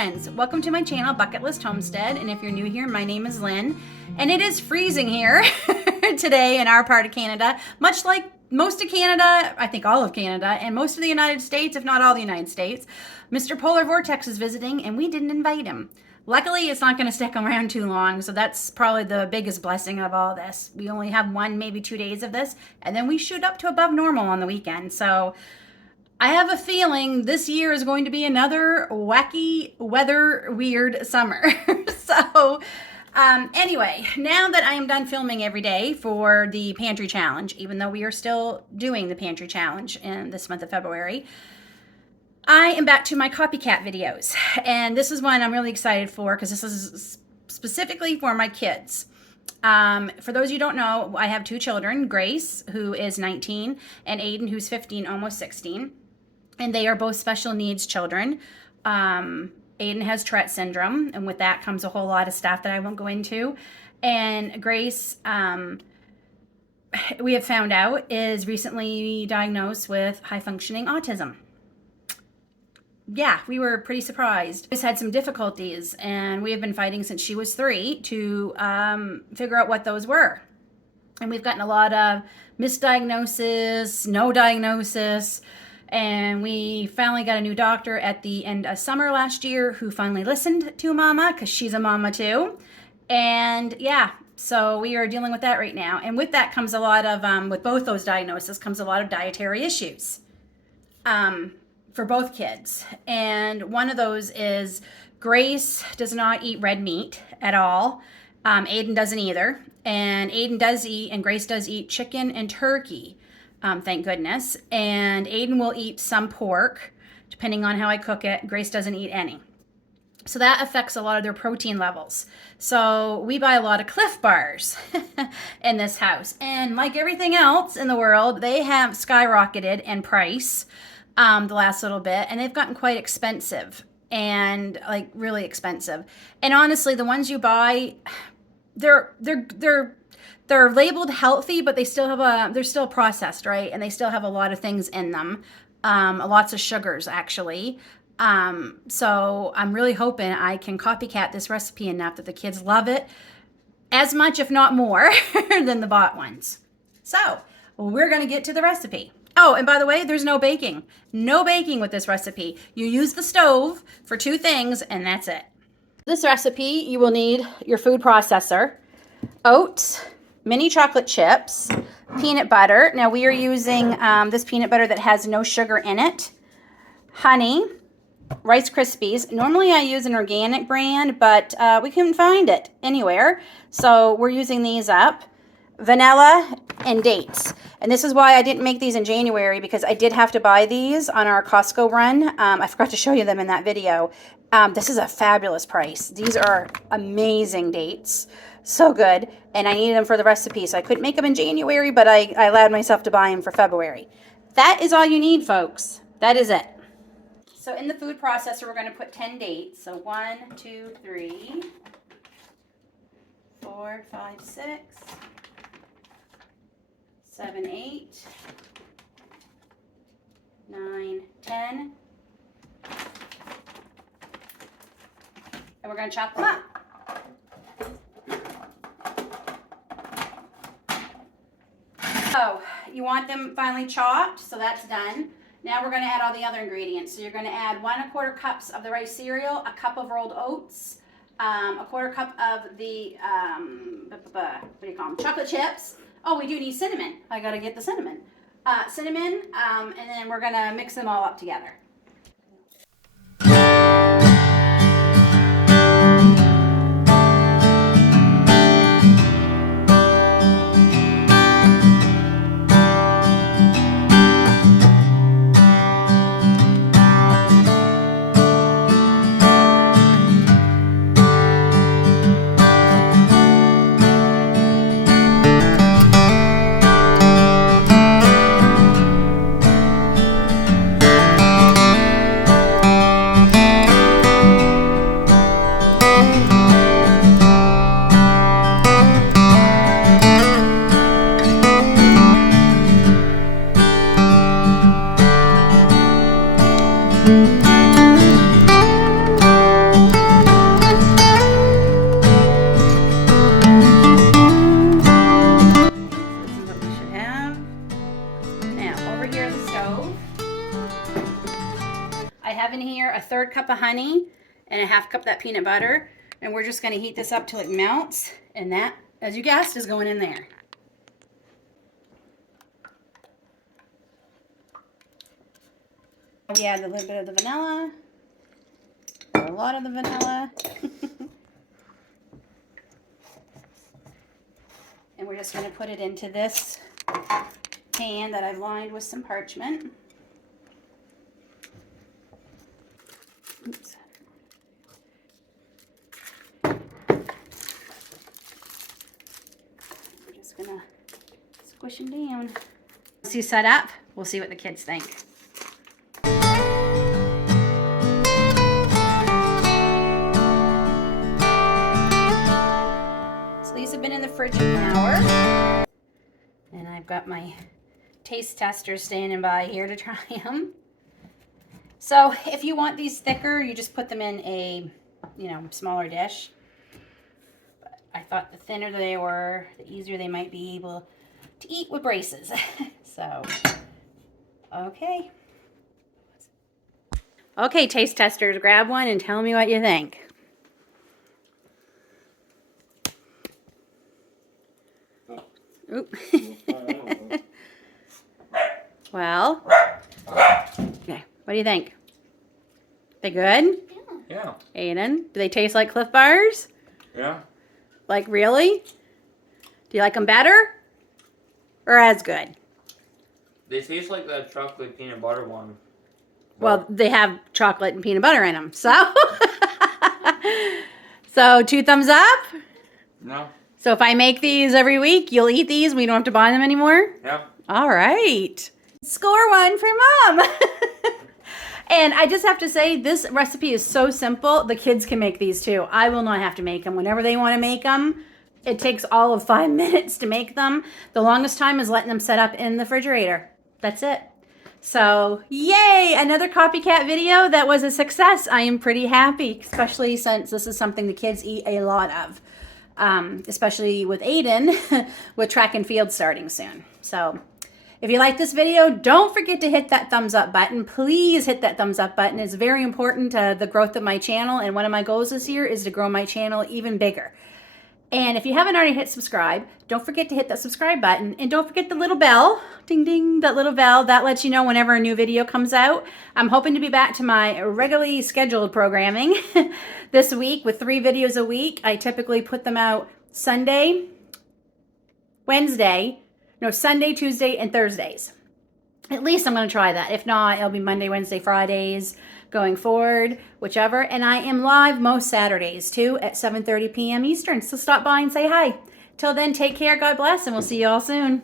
friends, welcome to my channel Bucket List Homestead, and if you're new here, my name is Lynn, and it is freezing here today in our part of Canada, much like most of Canada, I think all of Canada, and most of the United States, if not all the United States. Mr. Polar Vortex is visiting, and we didn't invite him. Luckily, it's not going to stick around too long, so that's probably the biggest blessing of all this. We only have 1, maybe 2 days of this, and then we shoot up to above normal on the weekend, so I have a feeling this year is going to be another wacky weather weird summer. So anyway, now that I am done filming every day for the pantry challenge, even though we are still doing the pantry challenge in this month of February, I am back to my copycat videos. And this is one I'm really excited for because this is specifically for my kids. For those of you who don't know, I have 2 children, Grace, who is 19, and Aiden, who's 15, almost 16. And they are both special needs children. Aiden has Tourette syndrome, and with that comes a whole lot of stuff that I won't go into. And Grace, we have found out, is recently diagnosed with high-functioning autism. Yeah, we were pretty surprised. She's had some difficulties, and we have been fighting since she was 3 to figure out what those were. And we've gotten a lot of misdiagnosis, no diagnosis, and we finally got a new doctor at the end of summer last year who finally listened to Mama, because she's a mama too. And yeah, so we are dealing with that right now. And with that comes a lot of, with both those diagnoses, comes a lot of dietary issues for both kids. And one of those is Grace does not eat red meat at all. Aiden doesn't either. And Aiden does eat, and Grace does eat chicken and turkey. Thank goodness. And Aiden will eat some pork, depending on how I cook it. Grace doesn't eat any. So that affects a lot of their protein levels. So we buy a lot of Clif Bars in this house. And like everything else in the world, they have skyrocketed in price the last little bit. And they've gotten quite expensive, and like really expensive. And honestly, the ones you buy, they're labeled healthy, but they still have they're still processed, right? And they still have a lot of things in them, lots of sugars actually. So I'm really hoping I can copycat this recipe enough that the kids love it as much, if not more, than the bought ones. So we're going to get to the recipe. Oh, and by the way, there's no baking. No baking with this recipe. You use the stove for 2 things, and that's it. This recipe, you will need your food processor, oats, mini chocolate chips, peanut butter. Now we are using this peanut butter that has no sugar in it, honey, Rice Krispies. Normally I use an organic brand, but we couldn't find it anywhere. So we're using these up, vanilla, and dates. And this is why I didn't make these in January, because I did have to buy these on our Costco run. I forgot to show you them in that video. This is a fabulous price. These are amazing dates. So good, and I needed them for the recipe, so I couldn't make them in January, but I allowed myself to buy them for February. That is all you need, folks. That is it. So in the food processor, we're going to put 10 dates. So 1, 2, 3, 4, 5, 6, 7, 8, 9, 10. And we're going to chop them up. So you want them finely chopped, so that's done. Now we're going to add all the other ingredients. So you're going to add 1 1/4 cups of the rice cereal, a cup of rolled oats, a 1/4 cup of the, what do you call them, chocolate chips. Oh, we do need cinnamon. I got to get the cinnamon. Cinnamon, and then we're going to mix them all up together. over here on the stove. I have in here a 1/3 cup of honey and a 1/2 cup of that peanut butter. And we're just going to heat this up till it melts. And that, as you guessed, is going in there. We add a little bit of the vanilla. A lot of the vanilla. And we're just going to put it into this pan that I've lined with some parchment. Oops. We're just going to squish them down. Once you set up, we'll see what the kids think. These have been in the fridge an hour, and I've got my taste tester standing by here to try them. So if you want these thicker, you just put them in a, smaller dish. But I thought the thinner they were, the easier they might be able to eat with braces. So, okay. Okay, taste testers, grab one and tell me what you think. Oop. Well, okay, what do you think? They good? Yeah. Aiden, do they taste like Clif Bars? Yeah. Like, really? Do you like them better? Or as good? They taste like that chocolate peanut butter one. Well, they have chocolate and peanut butter in them, so. So, 2 thumbs up? No. So if I make these every week, you'll eat these and we don't have to buy them anymore? Yeah. All right. Score 1 for Mom. And I just have to say, this recipe is so simple. The kids can make these too. I will not have to make them whenever they want to make them. It takes all of 5 minutes to make them. The longest time is letting them set up in the refrigerator. That's it. So, yay! Another copycat video that was a success. I am pretty happy, especially since this is something the kids eat a lot of. Especially with Aiden, with track and field starting soon. So if you like this video, don't forget to hit that thumbs up button. Please hit that thumbs up button. It's very important to the growth of my channel. And one of my goals this year is to grow my channel even bigger. And if you haven't already hit subscribe, don't forget to hit that subscribe button. And don't forget the little bell, ding ding, that little bell. That lets you know whenever a new video comes out. I'm hoping to be back to my regularly scheduled programming this week with 3 videos a week. I typically put them out Sunday, Tuesday, and Thursdays. At least I'm going to try that. If not, it'll be Monday, Wednesday, Fridays going forward, whichever. And I am live most Saturdays too at 7:30 p.m. Eastern. So stop by and say hi. Till then, take care, God bless, and we'll see you all soon.